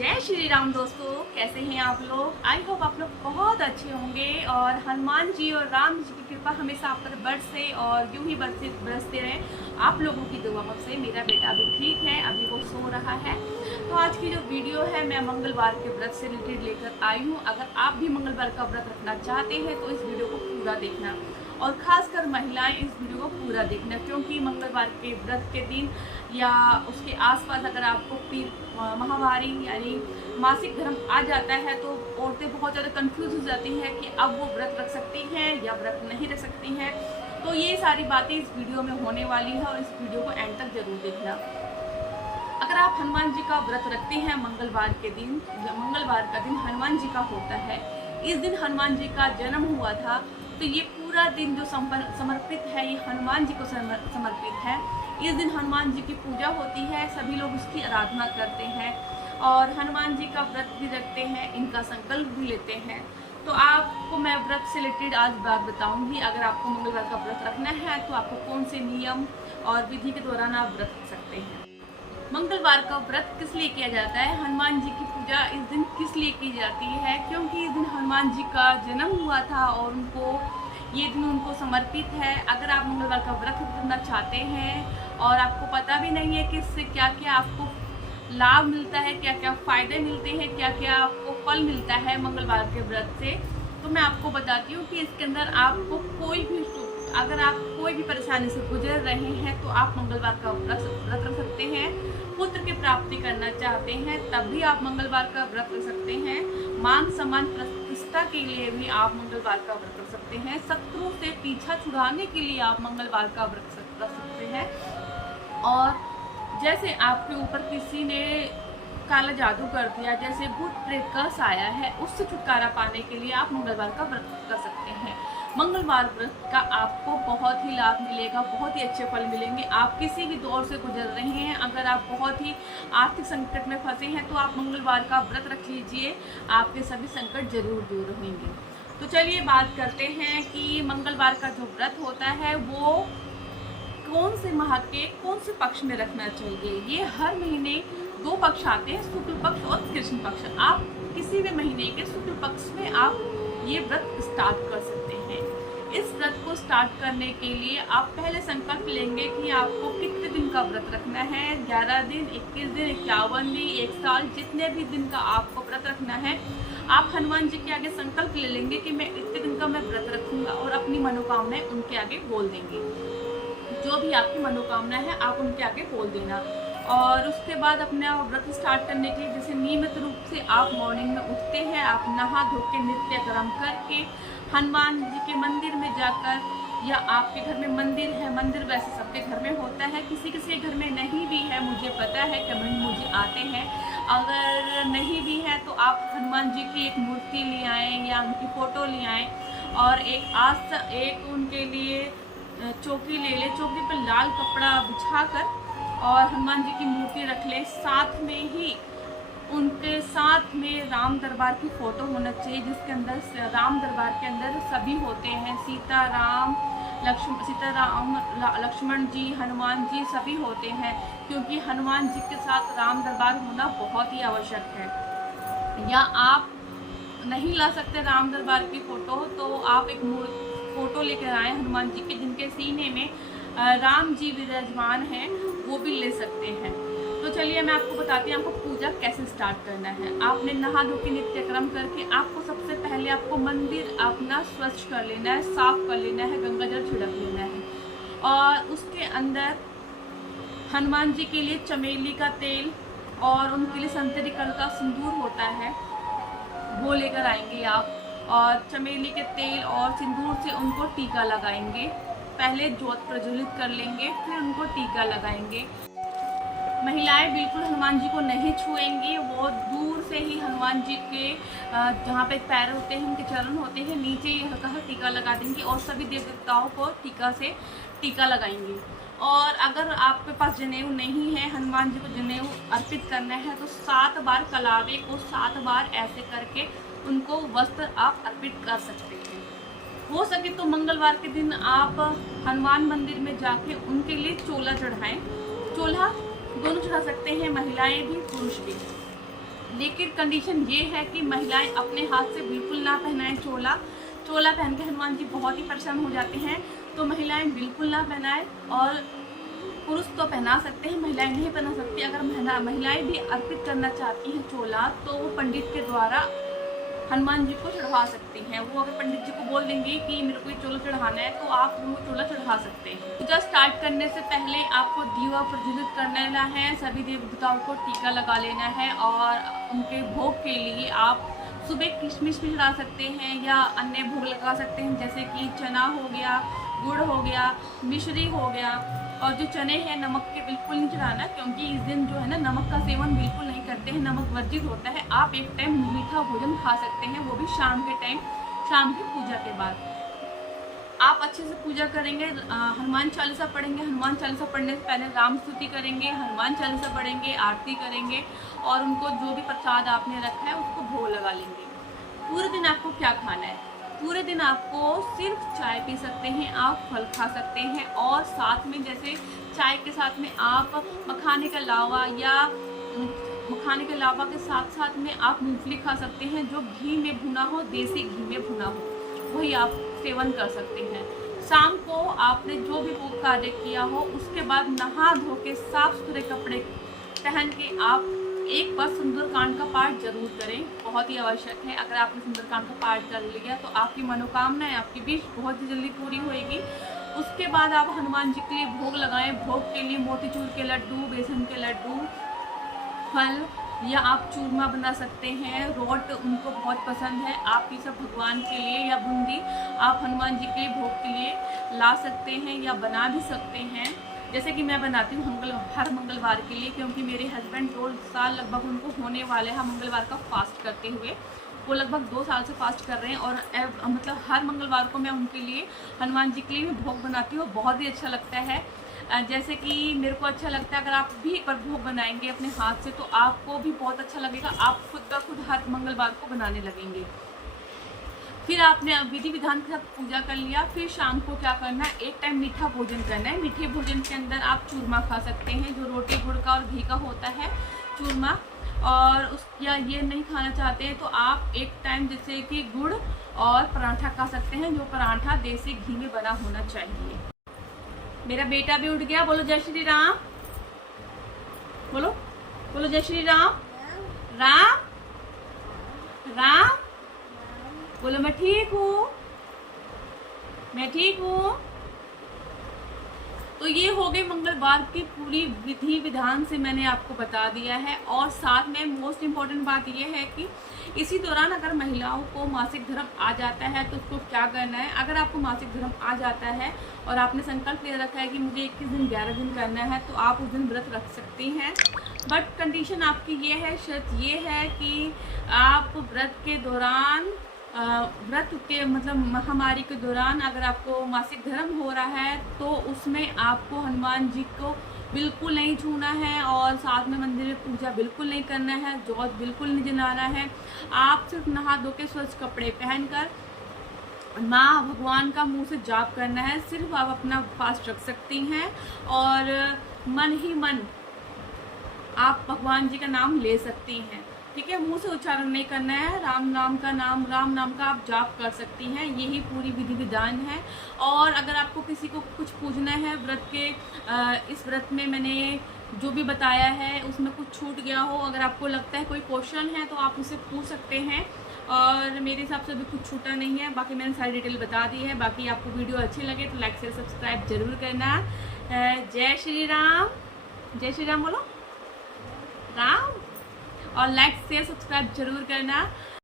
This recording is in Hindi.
जय श्री राम दोस्तों, कैसे हैं आप लोग। आई होप आप लोग बहुत अच्छे होंगे और हनुमान जी और राम जी की कृपा हमेशा आप पर बरसे और यूं ही बरसते रहे। आप लोगों की दुआ से मेरा बेटा अभी ठीक है, अभी वो सो रहा है। तो आज की जो वीडियो है मैं मंगलवार के व्रत से रिलेटेड लेकर आई हूँ। अगर आप भी मंगलवार का व्रत रखना चाहते हैं तो इस वीडियो को पूरा देखना और खासकर महिलाएं इस वीडियो को पूरा देखना, क्योंकि मंगलवार के व्रत के दिन या उसके आसपास अगर आपको माहवारी यानी मासिक धर्म आ जाता है तो औरतें बहुत ज़्यादा कंफ्यूज हो जाती हैं कि अब वो व्रत रख सकती हैं या व्रत नहीं रख सकती हैं। तो ये सारी बातें इस वीडियो में होने वाली है और इस वीडियो को एंड तक जरूर देखना। अगर आप हनुमान जी का व्रत रखते हैं मंगलवार के दिन, मंगलवार का दिन हनुमान जी का होता है, इस दिन हनुमान जी का जन्म हुआ था, तो ये पूरा दिन जो समर्पित है ये हनुमान जी को समर्पित है। इस दिन हनुमान जी की पूजा होती है, सभी लोग उसकी आराधना करते हैं और हनुमान जी का व्रत भी रखते हैं, इनका संकल्प भी लेते हैं। तो आपको मैं व्रत से रिलेटेड आज बात बताऊंगी। अगर आपको मंगलवार का व्रत रखना है तो आपको कौन से नियम और विधि के दौरान आप व्रत रख सकते हैं। मंगलवार का व्रत किस लिए किया जाता है, हनुमान जी की पूजा इस दिन किस लिए की जाती है, क्योंकि इस दिन हनुमान जी का जन्म हुआ था और ये दिन उनको समर्पित है। अगर आप मंगलवार का व्रत करना चाहते हैं और आपको पता भी नहीं है कि इससे क्या क्या आपको लाभ मिलता है, क्या क्या फ़ायदे मिलते हैं, क्या क्या आपको फल मिलता है मंगलवार के व्रत से, तो मैं आपको बताती हूँ कि इसके अंदर आपको अगर आप कोई भी परेशानी से गुजर रहे हैं तो आप मंगलवार का व्रत रख सकते हैं। पुत्र की प्राप्ति करना चाहते हैं तब भी आप मंगलवार का व्रत रख सकते हैं। मान सम्मान प्रतिष्ठा के लिए भी आप मंगलवार का व्रत रख सकते हैं। शत्रुओं से पीछा छुड़ाने के लिए आप मंगलवार का व्रत रख सकते हैं। और जैसे आपके ऊपर किसी ने काला जादू कर दिया, जैसे भूत प्रेत का साया है, उससे छुटकारा पाने के लिए आप मंगलवार का व्रत कर सकते हैं। मंगलवार व्रत का आपको बहुत ही लाभ मिलेगा, बहुत ही अच्छे फल मिलेंगे। आप किसी भी दौर से गुजर रहे हैं, अगर आप बहुत ही आर्थिक संकट में फंसे हैं तो आप मंगलवार का व्रत रख लीजिए, आपके सभी संकट जरूर दूर होंगे। तो चलिए बात करते हैं कि मंगलवार का जो व्रत होता है वो कौन से माह के कौन से पक्ष में रखना चाहिए। ये हर महीने 2 पक्ष आते हैं, शुक्ल पक्ष और कृष्ण पक्ष। आप किसी भी महीने के शुक्ल पक्ष में आप ये व्रत स्टार्ट कर सकते हैं। इस व्रत को स्टार्ट करने के लिए आप पहले संकल्प लेंगे कि आपको कितने दिन का व्रत रखना है। 11 दिन, 21 दिन, 51 दिन, 1 साल, जितने भी दिन का आपको व्रत रखना है, आप हनुमान जी के आगे संकल्प ले लेंगे कि मैं इतने दिन का मैं व्रत रखूंगा और अपनी मनोकामनाएं उनके आगे बोल देंगे। जो भी आपकी मनोकामना है आप उनके आगे बोल देना। और उसके बाद अपना व्रत स्टार्ट करने के लिए जैसे नियमित रूप से आप मॉर्निंग में उठते हैं, आप नहा धो के नित्य कर्म करके हनुमान जी के मंदिर में जाकर, या आपके घर में मंदिर है, मंदिर वैसे सबके घर में होता है, किसी किसी के घर में नहीं भी है, मुझे पता है, कमेंट मुझे आते हैं। अगर नहीं भी है तो आप हनुमान जी की एक मूर्ति ले आएँ या उनकी फ़ोटो ले आएँ और एक उनके लिए चौकी ले ले, चौकी पर लाल कपड़ा बिछाकर और हनुमान जी की मूर्ति रख ले। साथ में ही उनके साथ में राम दरबार की फ़ोटो होना चाहिए, जिसके अंदर राम दरबार के अंदर सभी होते हैं, सीता राम लक्ष्मण जी, हनुमान जी सभी होते हैं, क्योंकि हनुमान जी के साथ राम दरबार होना बहुत ही आवश्यक है। या आप नहीं ला सकते राम दरबार की फ़ोटो तो आप एक फ़ोटो लेकर आए हनुमान जी के, जिनके सीने में राम जी विराजमान हैं, वो भी ले सकते हैं। तो चलिए मैं आपको बताती हूँ आपको पूजा कैसे स्टार्ट करना है। आपने नहा धो के नित्य कर्म करके आपको सबसे पहले आपको मंदिर अपना स्वच्छ कर लेना है, साफ कर लेना है, गंगा जल छिड़क लेना है और उसके अंदर हनुमान जी के लिए चमेली का तेल और उनके लिए संतरी कलर का सिंदूर होता है, वो लेकर आएंगे आप और चमेली के तेल और सिंदूर से उनको टीका लगाएंगे। पहले ज्योत प्रज्वलित कर लेंगे, फिर उनको टीका लगाएंगे। महिलाएं बिल्कुल हनुमान जी को नहीं छुएंगी, वो दूर से ही हनुमान जी के जहाँ पे पैर होते हैं, उनके चरण होते हैं, नीचे ही हल्का सा टीका लगा देंगी और सभी देवताओं को टीका लगाएंगी। और अगर आपके पास जनेऊ नहीं है, हनुमान जी को जनेऊ अर्पित करना है तो 7 बार कलावे को 7 बार ऐसे करके उनको वस्त्र आप अर्पित कर सकते हैं। हो सके तो मंगलवार के दिन आप हनुमान मंदिर में जाके उनके लिए चोला चढ़ाएं। चोला दोनों चढ़ा सकते हैं, महिलाएं भी पुरुष भी। लेकिन कंडीशन ये है कि महिलाएं अपने हाथ से बिल्कुल ना पहनाएं चोला। चोला पहन के हनुमान जी बहुत ही परेशान हो जाते हैं, तो महिलाएं बिल्कुल ना पहनाएं। और पुरुष तो पहना सकते हैं, महिलाएं नहीं पहना सकती। अगर महिलाएं भी अर्पित करना चाहती हैं चोला, तो वो पंडित के द्वारा हनुमान जी को चढ़वा सकती हैं। वो अगर पंडित जी को बोल देंगे कि मेरे को ये चोला चढ़ाना है, तो आप वो चोला चढ़ा सकते हैं। पूजा स्टार्ट करने से पहले आपको दीवा प्रज्वलित कर लेना है, सभी देवताओं को टीका लगा लेना है, और उनके भोग के लिए आप सुबह किशमिश भी चढ़ा सकते हैं या अन्य भोग लगा सकते हैं, जैसे कि चना हो गया, गुड़ हो गया, मिश्री हो गया। और जो चने हैं नमक के बिल्कुल नहीं चढ़ाना, क्योंकि इस दिन जो है ना नमक का सेवन बिल्कुल नहीं करते हैं, नमक वर्जित होता है। आप एक टाइम मीठा भोजन खा सकते हैं, वो भी शाम के टाइम, शाम की पूजा के बाद। आप अच्छे से पूजा करेंगे, हनुमान चालीसा पढ़ेंगे। हनुमान चालीसा पढ़ने से पहले राम स्तुति करेंगे, हनुमान चालीसा पढ़ेंगे, आरती करेंगे, और उनको जो भी प्रसाद आपने रखा है उसको भोग लगा लेंगे। पूरे दिन आपको क्या खाना है? पूरे दिन आपको सिर्फ चाय पी सकते हैं, आप फल खा सकते हैं, और साथ में जैसे चाय के साथ में आप मखाने का लावा, या मखाने के लावा के साथ साथ में आप मूंगफली खा सकते हैं, जो घी में भुना हो, देसी घी में भुना हो, वही आप सेवन कर सकते हैं। शाम को आपने जो भी वो कार्य किया हो, उसके बाद नहा धो के साफ सुथरे कपड़े पहन के आप एक बार सुंदरकांड का पाठ जरूर करें, बहुत ही आवश्यक है। अगर आपने सुंदरकांड का पाठ कर लिया तो आपकी मनोकामनाएं, आपकी विश बहुत ही जल्दी पूरी होएगी। उसके बाद आप हनुमान जी के लिए भोग लगाएं। भोग के लिए मोतीचूर के लड्डू, बेसन के लड्डू, फल, या आप चूरमा बना सकते हैं। रोट उनको बहुत पसंद है, आप ये सब भगवान के लिए, या बूंदी आप हनुमान जी के लिए भोग के लिए ला सकते हैं या बना भी सकते हैं। जैसे कि मैं बनाती हूँ हर मंगलवार के लिए, क्योंकि मेरे हस्बैंड 2 साल लगभग उनको होने वाले हैं मंगलवार का फास्ट करते हुए। वो लगभग 2 साल से फास्ट कर रहे हैं, और मतलब हर मंगलवार को मैं उनके लिए, हनुमान जी के लिए भी भोग बनाती हूँ। बहुत ही अच्छा लगता है। जैसे कि मेरे को अच्छा लगता है, अगर आप भी एक बार भोग बनाएंगे अपने हाथ से, तो आपको भी बहुत अच्छा लगेगा। आप खुद का खुद हर मंगलवार को बनाने लगेंगे। फिर आपने विधि विधान के साथ पूजा कर लिया। फिर शाम को क्या करना है, एक टाइम मीठा भोजन करना है। मीठे भोजन के अंदर आप चूरमा खा सकते हैं, जो रोटी गुड़ का और घी का होता है चूरमा। और उस या ये नहीं खाना चाहते हैं तो आप एक टाइम जैसे कि गुड़ और पराठा खा सकते हैं, जो पराठा देसी घी में बना होना चाहिए। मेरा बेटा भी उठ गया, बोलो जय श्री राम, बोलो बोलो जय श्री राम। राम राम बोलो, मैं ठीक हूँ, मैं ठीक हूँ। तो ये हो गई मंगलवार की पूरी विधि विधान से मैंने आपको बता दिया है। और साथ में मोस्ट इम्पॉर्टेंट बात ये है कि इसी दौरान अगर महिलाओं को मासिक धर्म आ जाता है तो उसको क्या करना है। अगर आपको मासिक धर्म आ जाता है और आपने संकल्प ले रखा है कि मुझे 21 दिन 11 दिन करना है, तो आप उस दिन व्रत रख सकती हैं। बट कंडीशन आपकी ये है, शर्त ये है कि आप व्रत के दौरान, व्रत के मतलब महामारी के दौरान अगर आपको मासिक धर्म हो रहा है, तो उसमें आपको हनुमान जी को बिल्कुल नहीं छूना है, और साथ में मंदिर में पूजा बिल्कुल नहीं करना है, जोत बिल्कुल नहीं जलाना है। आप सिर्फ नहा धो के स्वच्छ कपड़े पहनकर माँ भगवान का मुंह से जाप करना है। सिर्फ आप अपना फास्ट रख सकती हैं, और मन ही मन आप भगवान जी का नाम ले सकती हैं। ठीक है, मुंह से उच्चारण नहीं करना है। राम नाम का आप जाप कर सकती हैं। यही पूरी विधि विधान है। और अगर आपको किसी को कुछ पूछना है व्रत के, इस व्रत में मैंने जो भी बताया है उसमें कुछ छूट गया हो, अगर आपको लगता है कोई क्वेश्चन है तो आप मुझसे पूछ सकते हैं। और मेरे हिसाब से अभी कुछ छूटा नहीं है, बाकी मैंने सारी डिटेल बता दी है। बाकी आपको वीडियो अच्छी लगे तो लाइक शेयर सब्सक्राइब जरूर करना। जय श्री राम, जय श्री राम बोलो, राम, और लाइक शेयर सब्सक्राइब जरूर करना।